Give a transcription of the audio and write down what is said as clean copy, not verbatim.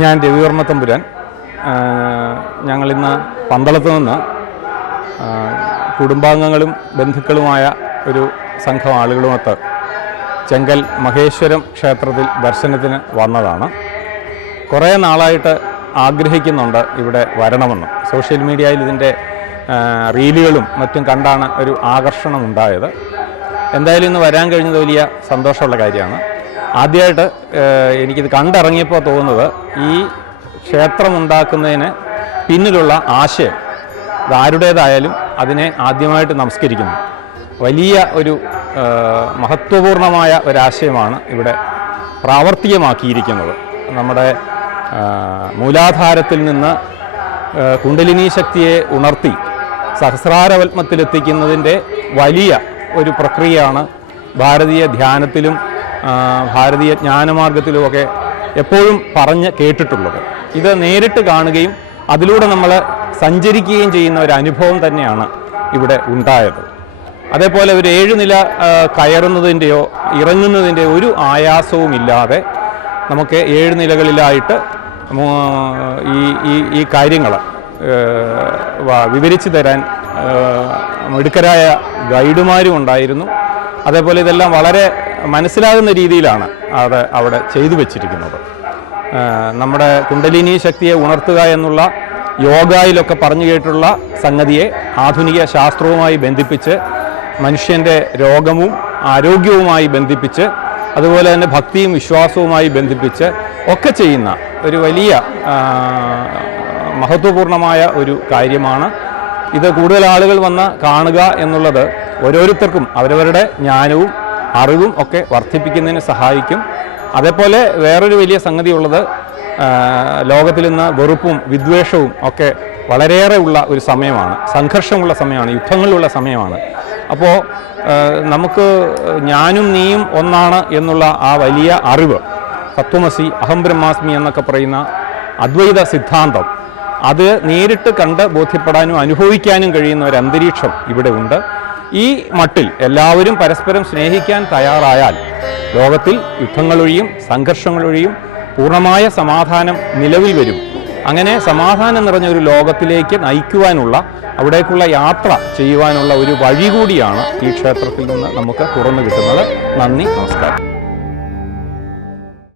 ഞാൻ രവിവർമ്മ തമ്പുരാൻ. ഞങ്ങളിന്ന് പന്തളത്ത് നിന്ന് കുടുംബാംഗങ്ങളും ബന്ധുക്കളുമായ ഒരു സംഘം ആളുകളുമൊത്ത് ചെങ്കൽ മഹേശ്വരം ക്ഷേത്രത്തിൽ ദർശനത്തിന് വന്നതാണ്. കുറേ നാളായിട്ട് ആഗ്രഹിക്കുന്നുണ്ട് ഇവിടെ വരണമെന്ന്. സോഷ്യൽ മീഡിയയിൽ ഇതിൻ്റെ റീലുകളും മറ്റും കണ്ടാണ് ഒരു ആകർഷണം ഉണ്ടായത്. എന്തായാലും ഇന്ന് വരാൻ കഴിഞ്ഞത് വലിയ സന്തോഷമുള്ള കാര്യമാണ്. ആദ്യമായിട്ട് എനിക്കിത് കണ്ടിറങ്ങിയപ്പോൾ തോന്നുന്നത് ഈ ക്ഷേത്രമുണ്ടാക്കുന്നതിന് പിന്നിലുള്ള ആശയം ആരുടേതായാലും അതിനെ ആദ്യമായിട്ട് നമസ്കരിക്കുന്നു. വലിയ ഒരു മഹത്വപൂർണമായ ഒരാശയമാണ് ഇവിടെ പ്രാവർത്തികമാക്കിയിരിക്കുന്നത്. നമ്മുടെ മൂലാധാരത്തിൽ നിന്ന് കുണ്ടലിനി ശക്തിയെ ഉണർത്തി സഹസ്രാരവൽമത്തിലെത്തിക്കുന്നതിൻ്റെ വലിയ ഒരു പ്രക്രിയയാണ് ഭാരതീയ ധ്യാനത്തിലും ഭാരതീയ ജ്ഞാനമാർഗത്തിലുമൊക്കെ എപ്പോഴും പറഞ്ഞ് കേട്ടിട്ടുള്ളത്. ഇത് നേരിട്ട് കാണുകയും അതിലൂടെ നമ്മൾ സഞ്ചരിക്കുകയും ചെയ്യുന്ന ഒരു അനുഭവം തന്നെയാണ് ഇവിടെ ഉണ്ടായത്. അതേപോലെ ഒരു 7 നില കയറുന്നതിൻ്റെയോ ഇറങ്ങുന്നതിൻ്റെയോ ഒരു ആയാസവും ഇല്ലാതെ നമുക്ക് 7 നിലകളിലായിട്ട് ഈ കാര്യങ്ങൾ വിവരിച്ചു തരാൻ മിടുക്കരായ ഗൈഡുമാരും ഉണ്ടായിരുന്നു. അതേപോലെ ഇതെല്ലാം വളരെ മനസ്സിലാകുന്ന രീതിയിലാണ് അത് അവിടെ ചെയ്തു വച്ചിരിക്കുന്നത്. നമ്മുടെ കുണ്ടലിനി ശക്തിയെ ഉണർത്തുക എന്നുള്ള യോഗയിലൊക്കെ പറഞ്ഞു കേട്ടുള്ള സംഗതിയെ ആധുനിക ശാസ്ത്രവുമായി ബന്ധിപ്പിച്ച് മനുഷ്യൻ്റെ രോഗവും ആരോഗ്യവുമായി ബന്ധിപ്പിച്ച് അതുപോലെ തന്നെ ഭക്തിയും വിശ്വാസവുമായി ബന്ധിപ്പിച്ച് ഒക്കെ ചെയ്യുന്ന ഒരു വലിയ മഹത്വപൂർണമായ ഒരു കാര്യമാണ്. ഇത് കൂടുതൽ ആളുകൾ വന്ന് കാണുക എന്നുള്ളത് ഓരോരുത്തർക്കും അവരവരുടെ ജ്ഞാനവും അറിവും ഒക്കെ വർദ്ധിപ്പിക്കുന്നതിന് സഹായിക്കും. അതേപോലെ വേറൊരു വലിയ സംഗതി ഉള്ളത്, ലോകത്തിൽ നിന്ന് വെറുപ്പും വിദ്വേഷവും ഒക്കെ വളരെയേറെ ഉള്ള ഒരു സമയമാണ്, സംഘർഷമുള്ള സമയമാണ്, യുദ്ധങ്ങളുള്ള സമയമാണ്. അപ്പോൾ നമുക്ക് ഞാനും നീയും ഒന്നാണ് എന്നുള്ള ആ വലിയ അറിവ്, തത്വമസി അഹം ബ്രഹ്മാസ്മി എന്നൊക്കെ പറയുന്ന അദ്വൈത സിദ്ധാന്തം, അത് നേരിട്ട് കണ്ട് ബോധ്യപ്പെടാനും അനുഭവിക്കാനും കഴിയുന്ന ഒരു അന്തരീക്ഷം ഇവിടെ ഉണ്ട്. ഈ മട്ടിൽ എല്ലാവരും പരസ്പരം സ്നേഹിക്കാൻ തയ്യാറായാൽ ലോകത്തിൽ യുദ്ധങ്ങളൊഴിയും സംഘർഷങ്ങളൊഴിയും പൂർണ്ണമായ സമാധാനം നിലവിൽ വരും. അങ്ങനെ സമാധാനം നിറഞ്ഞ ഒരു ലോകത്തിലേക്ക് നയിക്കുവാനുള്ള, അവിടേക്കുള്ള യാത്ര ചെയ്യുവാനുള്ള ഒരു വഴി കൂടിയാണ് ഈ ക്ഷേത്രത്തിൽ നിന്ന് നമുക്ക് തുറന്നു കിട്ടുന്നത്. നന്ദി, നമസ്കാരം.